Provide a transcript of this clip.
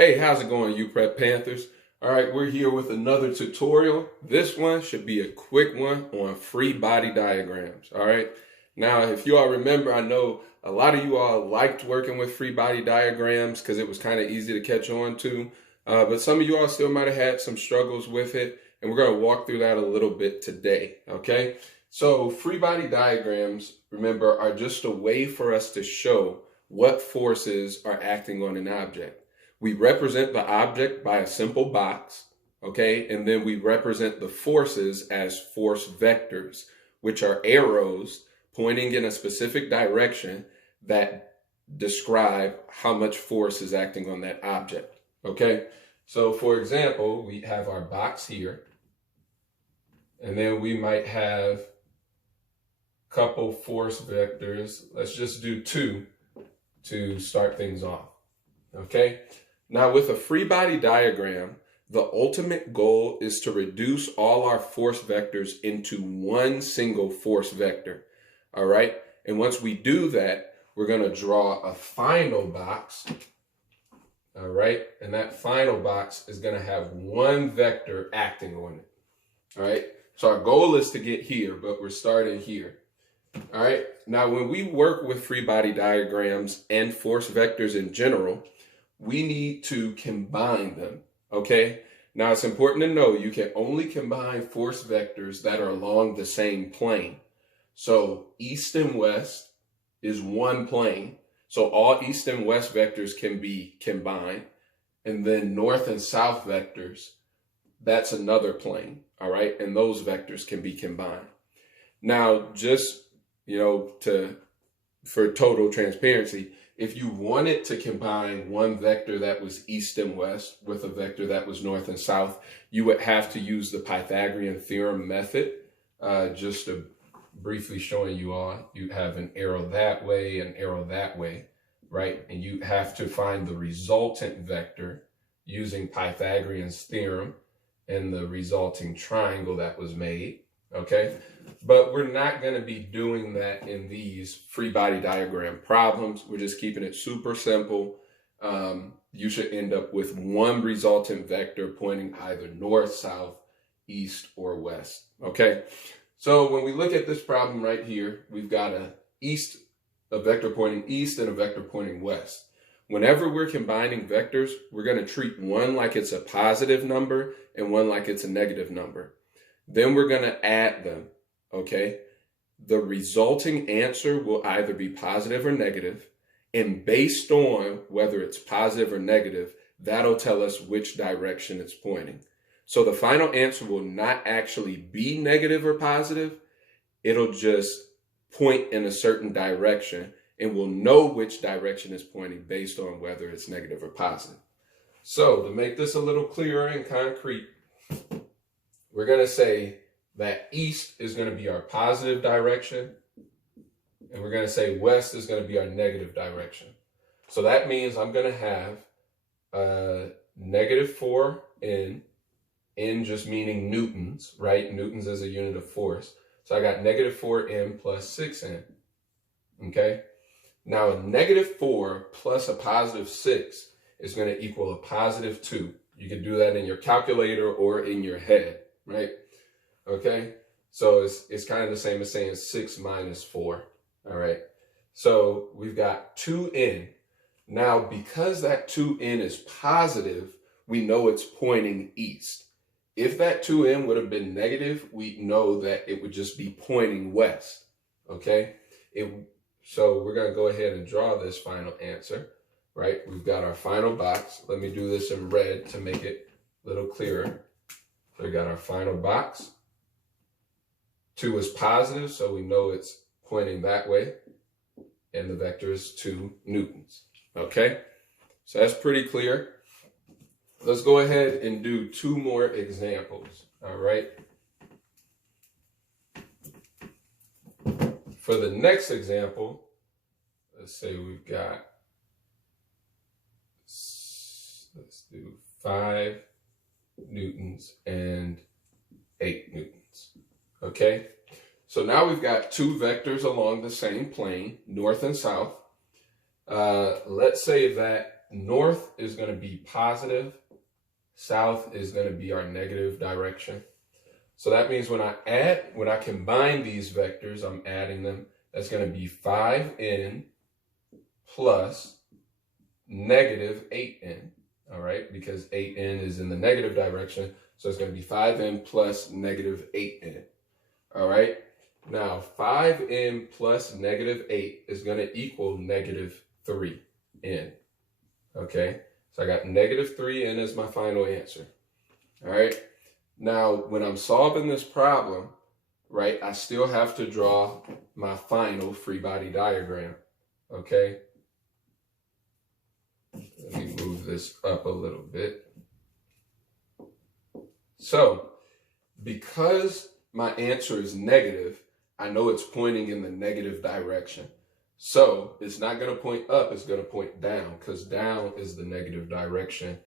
Hey, how's it going, you Prep Panthers? All right, we're here with another tutorial. This one should be a quick one on free body diagrams. All right. Now, if you all remember, I know a lot of you all liked working with free body diagrams because it was kind of easy to catch on to. But some of you all still might have had some struggles with it. And we're going to walk through that a little bit today. Okay. So free body diagrams, remember, are just a way for us to show what forces are acting on an object. We represent the object by a simple box, okay? And then we represent the forces as force vectors, which are arrows pointing in a specific direction that describe how much force is acting on that object, okay? So for example, we have our box here, and then we might have a couple force vectors. Let's just do 2 to start things off, okay? Now, with a free body diagram, the ultimate goal is to reduce all our force vectors into one single force vector, all right? And once we do that, we're going to draw a final box, all right? And that final box is going to have one vector acting on it, all right? So our goal is to get here, but we're starting here, all right? Now, when we work with free body diagrams and force vectors in general, we need to combine them, okay? Now, it's important to know you can only combine force vectors that are along the same plane. So east and west is one plane. So all east and west vectors can be combined. And then north and south vectors, that's another plane, all right? And those vectors can be combined. Now, just, for total transparency, if you wanted to combine one vector that was east and west with a vector that was north and south, you would have to use the Pythagorean theorem method. Just to briefly showing you all, you have an arrow that way, an arrow that way, right? And you have to find the resultant vector using Pythagorean's theorem and the resulting triangle that was made, okay? But we're not going to be doing that in these free body diagram problems. We're just keeping it super simple. You should end up with one resultant vector pointing either north, south, east, or west. Okay. So when we look at this problem right here, we've got a vector pointing east and a vector pointing west. Whenever we're combining vectors, we're going to treat one like it's a positive number and one like it's a negative number. Then we're going to add them. Okay, the resulting answer will either be positive or negative, and based on whether it's positive or negative, that'll tell us which direction it's pointing. So the final answer will not actually be negative or positive. It'll just point in a certain direction, and we'll know which direction it's pointing based on whether it's negative or positive. So to make this a little clearer and concrete, we're going to say that east is going to be our positive direction, and we're going to say west is going to be our negative direction. So that means I'm going to have negative 4n, n just meaning newtons, right? Newtons is a unit of force. So I got negative 4n plus 6n, okay? Now a negative 4 plus a positive 6 is going to equal a positive 2. You can do that in your calculator or in your head, right? Okay, so it's kind of the same as saying 6 minus 4, all right? So we've got 2n. Now, because that 2n is positive, we know it's pointing east. If that 2n would have been negative, we know that it would just be pointing west, okay? So we're going to go ahead and draw this final answer, right? We've got our final box. Let me do this in red to make it a little clearer. So we got our final box. 2 is positive, so we know it's pointing that way. And the vector is 2 newtons. Okay? So that's pretty clear. Let's go ahead and do 2 more examples. All right? For the next example, let's say we've got, let's do 5 newtons and 8 newtons. Okay, so now we've got 2 vectors along the same plane, north and south. Let's say that north is going to be positive, south is going to be our negative direction. So that means when I combine these vectors, I'm adding them, that's going to be 5n plus negative 8n, all right? Because 8n is in the negative direction, so it's going to be 5n plus negative 8n, all right? Now, 5n plus negative 8 is going to equal negative 3n, okay? So I got negative 3n as my final answer, all right? Now, when I'm solving this problem, right, I still have to draw my final free body diagram, okay? Let me move this up a little bit. So, because my answer is negative, I know it's pointing in the negative direction. So, it's not going to point up, it's going to point down, because down is the negative direction.